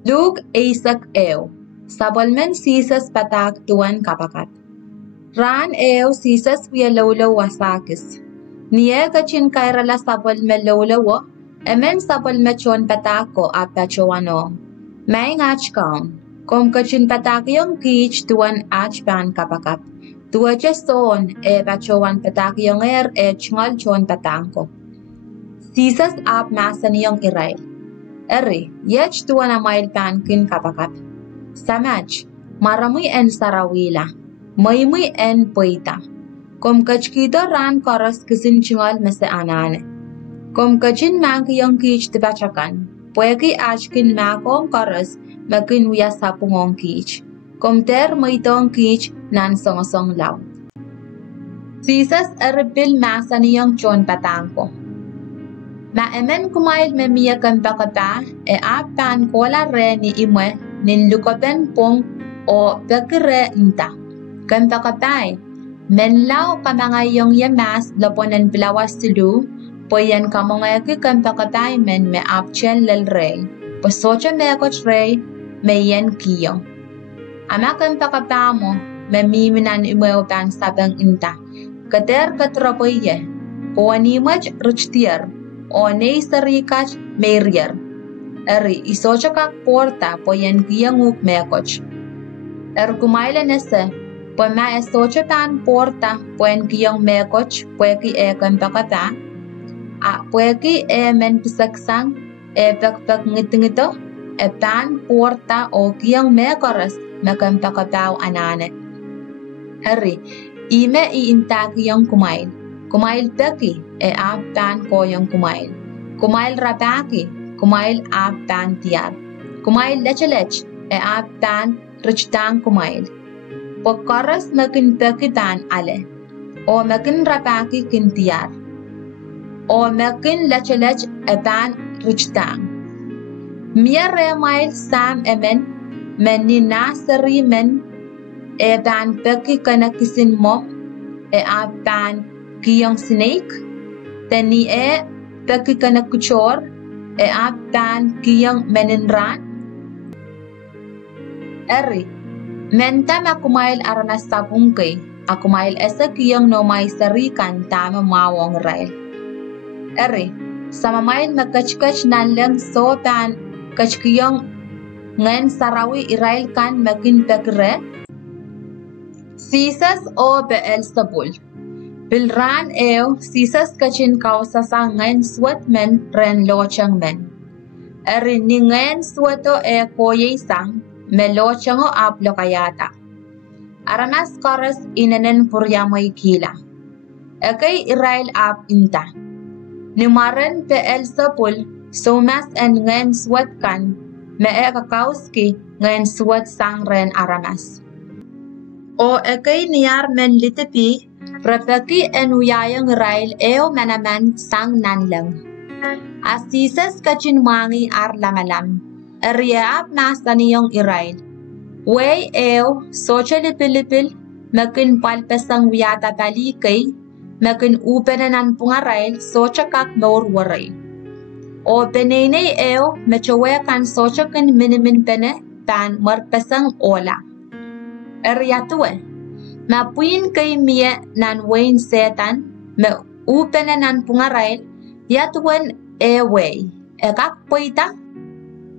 Luke Isaac Eo, Sabolmen Caesar Patak Tuan Kapakat. Ran Eo Caesar Wialolo Wasakis. Niega Chin Kairala Sabol Melolo, Emen Sabol Mechon Patako Apachoano. Mang Achkaun, Comcachin Patakium Kich Tuan Achpan Kapakat. Tuache son Pachoan Patakium Air Echngal Chon Patanko. Caesar Ab Masanium Irail. Eri, yech tuan amail pankin kapakat. Samach, maramui en sarawila, maimui en poita. Kom kachkito ran koras kisin chingal mese anane. Kom kachin manki yung kich tibachakan, pueki achkin makong koras makin wiya sapungong kich. Kom ter maitong kich nan song law. Sisas erbil masani yung chon patangko. Ma emen kumail me mia kampakata apan kola re ni imwe nin lukoben pong o bekire nta. Kampakatai men lau kamangayong yamas loponen blawas tulu poyen kamongayaki kampakatai men me apchen lel rey posocha me koch rey me yen kiyo. Ama kampakatamo me miminan imwe opan sabang inta. Kater katrapoye po animaj ruchtier o nei sarikach merier. Eri isochakak porta poyen kiyanguk mekoch. Kumaila nese po ma esochapan porta poyen kiyang mekoch poeki kampakata a poeki men pisaksang pekpek ngito pan porta o kiyang mekoras mekampakataw anane. Eri ime iinta kiyang kumail. Kumail peki apan koyong kumail. Kumail rabaki, kumail apan tiar. Kumail lechelech apan richtang kumail. Pagkaras makin peki pan ale. O makin rabaki kin tiar. O makin lechelech apan richtang. Mia remail sam emen men ni nasari men pan peki kana kisin mo apan kiyang snake, tani peki kana kuchor, apan kiyang meninran. Eri, menta makumail aranas sabungkay, akumail esa kiyang nomay sarikan tama mawang rail. Eri, samamail makachkach nanlang sopan kachkiyang ngan sarawi irail kan makin pekre. Sisas o Beelzebul. Bilran Sisas kachin kausasa ngayon swat men ren lochang men. Erin ni ngayon swato koye sang me lochango aplo kayata. Aranas koras inanen puryamoy kila. Ekay Israel ap inta. Nimaren Beelzebul somas en ngayon swat kan me kakauski ngayon swat sang ren aranas. O ekay niyar men litipi Prepeki en uyayang rail manaman sang nanlang. Asisas kachin mangi ar lamalam. Eriap nasaniyong irail. Way socha lipilipil, makin palpesang uyata palikay, makin upenanan pungarail, socha kak maur waray. O penene mechowe kan socha kan minimin pene, tan marpesang ola. Eriatuwe. Mapuin kay mia nan wain setan, me upena nan pungarail, yatuan way. Ekak poita,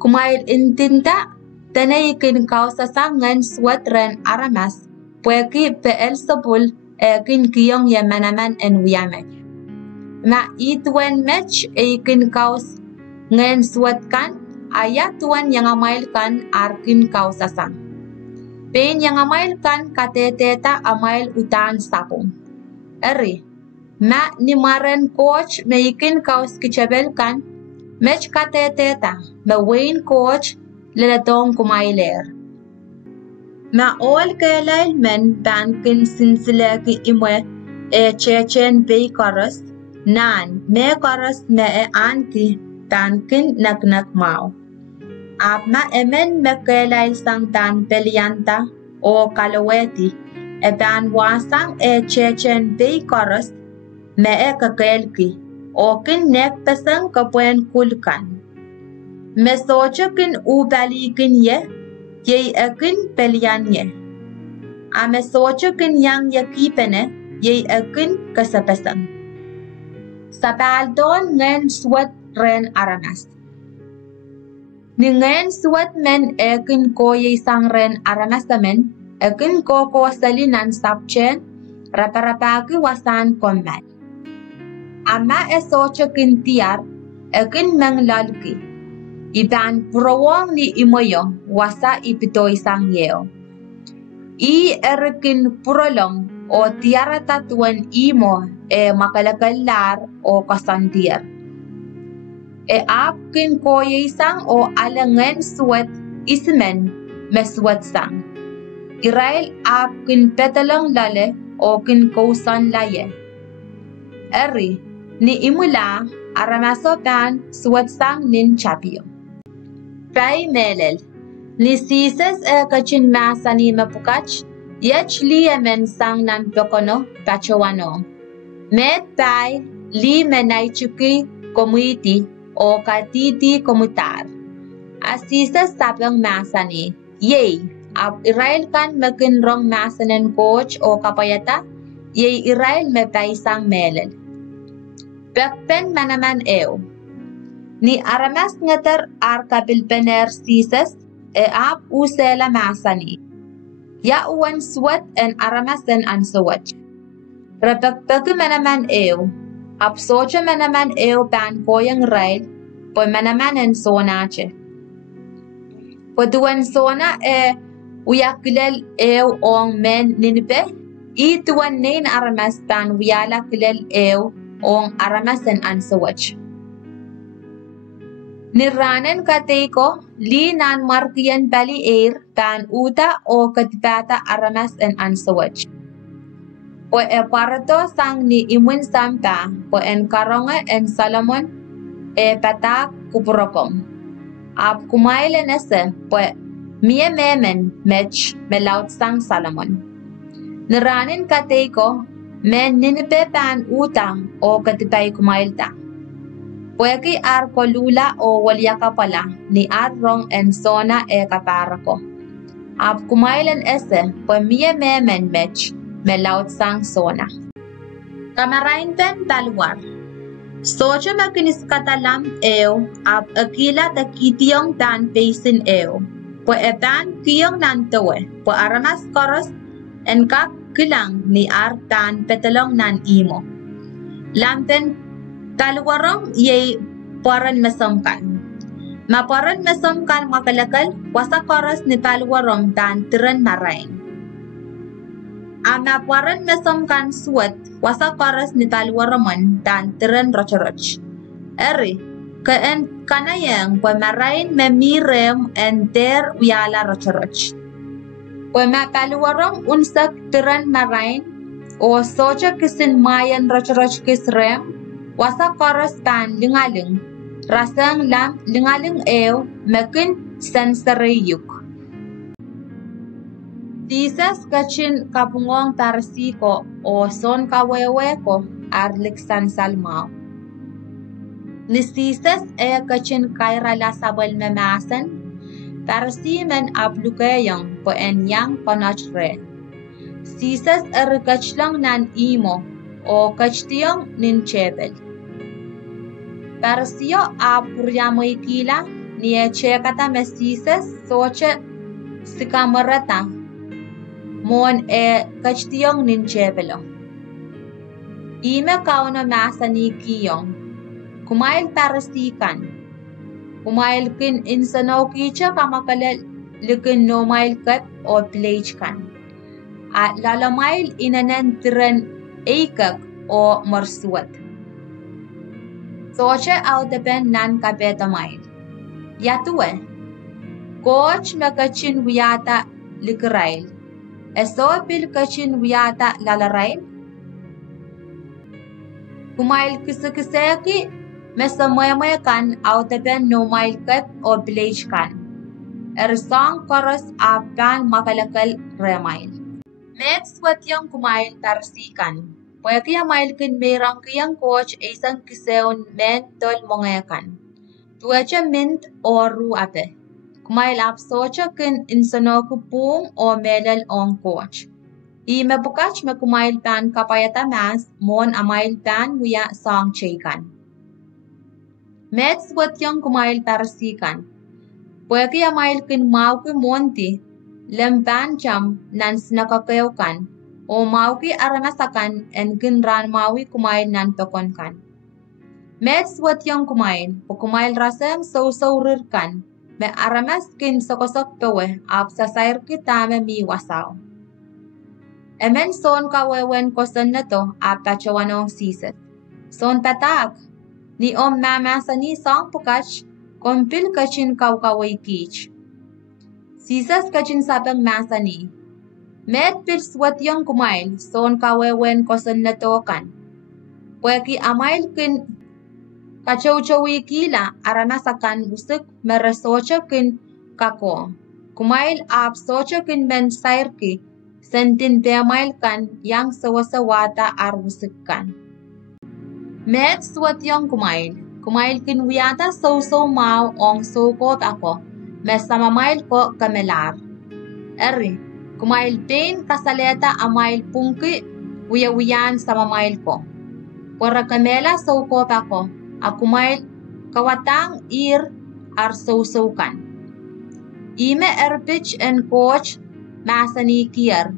kumail intinta, tanay kausa sangan swatren aramas, pueki Beelzebul kin kiyong yamanaman en wiyamek. Ma ituen mech kaus ngan swatkan, ayatuan yang amail kan arkin kausa sang. Pen yang amail kan kateteta amail utan sapong. Eri, ma nimaren coach meikin kaus kichabel kan, mech kateteta, ma wain coach lelatong kumailer. Ma all kailail men bankin sinsileki imwe chechen bay koras, nan me koras me anki tankin naknak mau. Apna emen mekelail sang tan pelianta o kalaweti eban wasang chechen bay koras me kakelki o kin nek pesang kapuen kulkan. Mesochakin ubalikin ye akin pelian ye. A mesochakin yang yakipene ye akin kasapasang. Sapaldon ngen swat ren aranas. Ngen swat men akin ko ye sang ren aranasamen akin ko salinan sapchen raparapaki wasan kombat. Ama esochakin tiar akin menglalki. Iban purawang ni imoyong wasa ipitoy sang yeo. I erikin purolong o tiara tatuan imo makalakalar o kasandir. Apkin koye sang o alangan suwat ismen meswat sang. Irail apkin petalang lale o kin kausan laye. Eri ni imula aramasopan suwat sang nin chapio. Pai melel. Ni sises kachin masani mapukach, yach men sang nan pekono pachawano. Met pai li menai chuki komuiti o katiti komutar. Asisas sapang masani, yay, ab Israel kan makin rong masanen coach o kapayata, yay Israel me pai sang melel. Pekpen manaman eo. Ni aramas ngater arkapil pener sisas, ap usela masani. Ya uwan swat en aramasen an swat. Repekpeke manaman eo. Ap socha manaman eo pan koyang rail, po manaman en sonache. Po duwan sona uyakilel eo ong men ninipe, I tuwan nin aramas pan uyala kilel eo ong aramasen an swat. Niranen kateiko li nan markian bali pan uta o katipata aramas en ansawach. Po parato sang ni imun sampa po en karonga en Salomon patak kupurokom. Ap kumaile nese po mie memen mech melaut sang Salomon. Niranen kateiko men ninipe pan uta o katipay kumailta. Pueki ar kolula o walyaka pala ni arrong en zona kaparako. Ap kumailen ese po mie memen mech melaut sang zona. Kamarain pen talwar. Socha makinis katalam eo ap akila takitiyong tan paisin eo. Po epan kiyong nantowe po aramas koros en kak kilang ni ar tan petalong nan imo. Lampen talwarong yay paran masomkan. Maparan masomkan makalakal wasa koras ni talwarong dan tiran marain. Ama paran masomkan suwat wasa koras ni talwaromon dan tiran rochoroch. Eri, kaen kanayang po marain memirem enter wiala rochoroch. Po matalwarong unsak tiran marain o socha kisin mayan rochoroch kisrem wasa koras pan lingaling, rasang lam lingaling eo mekin sensariyuk. Tisas kachin kapungong tarsiko o son kaweweko arliksan salmao. Nisisas kachin kaira la sabal memasan, tarsimen aplukayang po enyang panachre. Sisas kachlang nan imo o kachtiyong ninchebel. Tarsio apuryamoy kila niye chekata mesises soche sikamarata mon kachtiyong ninchebelo. Ime kauno masani kiyong kumail tarsikan. Kumail kin insano kicha kamakalal likin no mail kat o plage kan. At lalamail inanen tiran eikak o marsuat. Soche autepen nan kapetamail. Yatue. Coach makachin wiyata likarail. Esopil kachin wiyata lalarail. Kumail kisaki mesamoyamaya kan autepen no mail kat o plage kan. Ersong koros apan makalakal remail. Met swatyang kumail tarsikan. Pwede mail kin merang kiyang coach isang kiseon men tol mongayakan. Tuacha mint o ruape. Kumail ap socha kin insano kupung o melal on coach. I me bukach me kumail pan kapayata mas mon amail pan wiya song chekan. Mets wat yung kumail tarsikan. Pueki amail kin mauki monti lempan cham nan snakakeukan o mauki aranasakan en kin ran mawi kumail nan tokonkan. Mets wat yung kumail o kumail rasem so rirkan me aramas kin sokosok pewe ap sasair kita me mi wasaw. Emen son kawewen kosan na to ap tachawanong siset. Son patak, ni om mamasani song pukach, kompil kachin kawkaway kich. Sisas kachin sapang masani. Met pirswat yung kumail, son kawewen kosan na to kan. Pweki amail kin kachawchawi kila aranasakan usik merasocha kin kako. Kumail ap socha kin men sairki, sentin pemail kan yang sawasawata arwusikan. Met swat yung kumail kin wiyata so mau ong sokot ako, mesamamail ko kamelar. Eri, kumail pain kasaleta amail pungki wiyan sa mamail ko. Para kamela sokot ako, akumail kawatang ir ar sokan. Ime erpich and coach masani kier.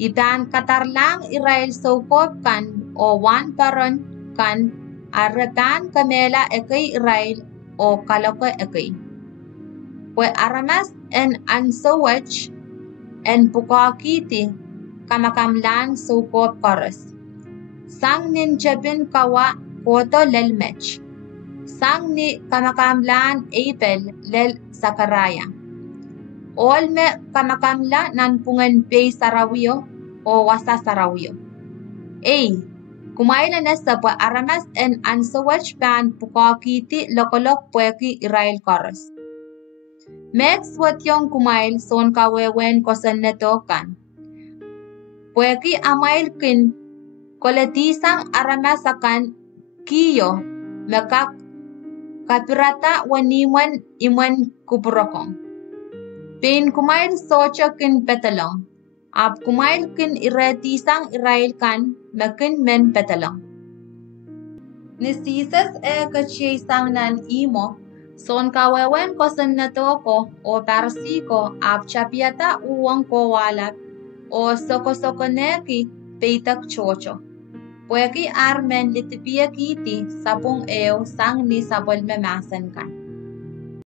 Itan katarlang irail sokop kan o wan paron kan aratan kamela ekay irail o kaloko ekay. Pwe aramas en ansowach en pukakiti kamakamlan sokop koros. Sang nin jabin kawa koto lelmech. Sang ni kamakamlan apel lel sakaraya. Olme kamakamla nan pungan pay sarawiyo o wasa sarawiyo. Kumaila na sa pa aramas en ansawach pan pukakiti lokolok pweki irail koros. Mets wat yung kumail son kawewen kosan neto kan. Pweki amail kin koletisang aramasakan kiyo mekak kapirata waniman iman kuburokong. Pain kumail socha kin petalong. Ap kumail kin iretisang irail kan mekin men petalong. Nisisas kachiyasang nan imo son kawewen kosan na toko o tarsiko ap chapiata uwang ko walat o soko-sokoneki peitak chocho. Pweki armen litipia kiti sapong sang ni sabol memasan kan.